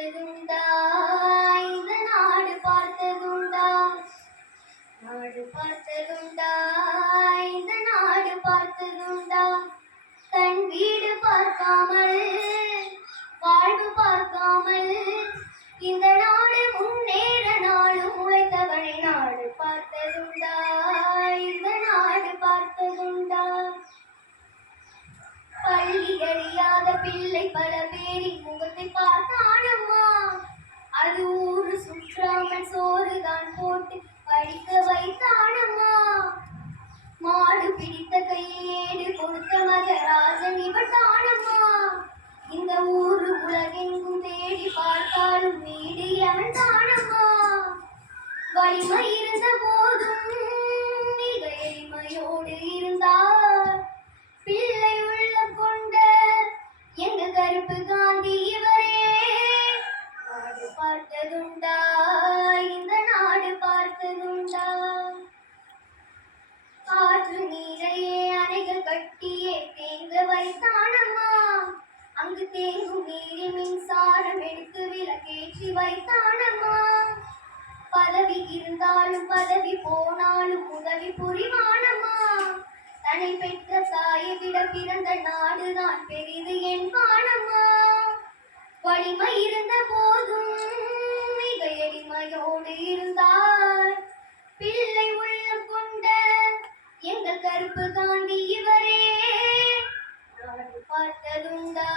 பார்த்ததுண்டா இந்த நாடு பார்த்ததுண்டா நாடு பார்த்ததுண்டா இந்த நாடு பார்த்ததுண்டா தன் வீடு பார்க்காமல் வாழ்வு பார்க்காமல் இந்த நாடு முன்னேற நாடு உழைத்தவனை நாடு பார்த்ததுண்டா இந்த நாடு பார்த்ததுண்டா பள்ளி அறியாத பிள்ளை பல பேரின் முகத்தை பார்த்தானம்மா அது ஊரு சுற்றாமல் சோறுதான் போட்டு படிக்க வைத்தானம்மா மாடு பிடித்த கையேடு கொடுத்த மகராஜன் இவன் தானம்மா இந்த ஊரு உலகெங்கும் தேடி பார்த்தாலும் வீடு அவன் தானம்மா வலிமை இருந்த போதும் மிக எளிமையோடு இருந்தார் பிள்ளை உள்ளம் கொண்ட எங்க கருப்பு காந்தி இவரே நாடு பார்த்ததுண்டா இந்த நாடு பார்த்ததுண்டா காற்று நீரையே அணைகள் கட்டியே தேங்க வைத்தானம்மா அங்கு தேங்கும் நீரில் மின்சாரம் எடுத்து விளக்கேற்றி வைத்தானம்மா பதவி இருந்தாலும் பதவி போனாலும் உதவி புரிவானம்மா தன்னை பெற்ற தாயை விட பிறந்த நாடுதான் பெரிது என்பானம்மா வலிமை இருந்த போதும் மிக எளிமையோடு இருந்தார் பிள்ளை உள்ளம் கொண்ட எங்கள் கருப்பு காந்தி இவரே நாடு பார்த்ததுண்டா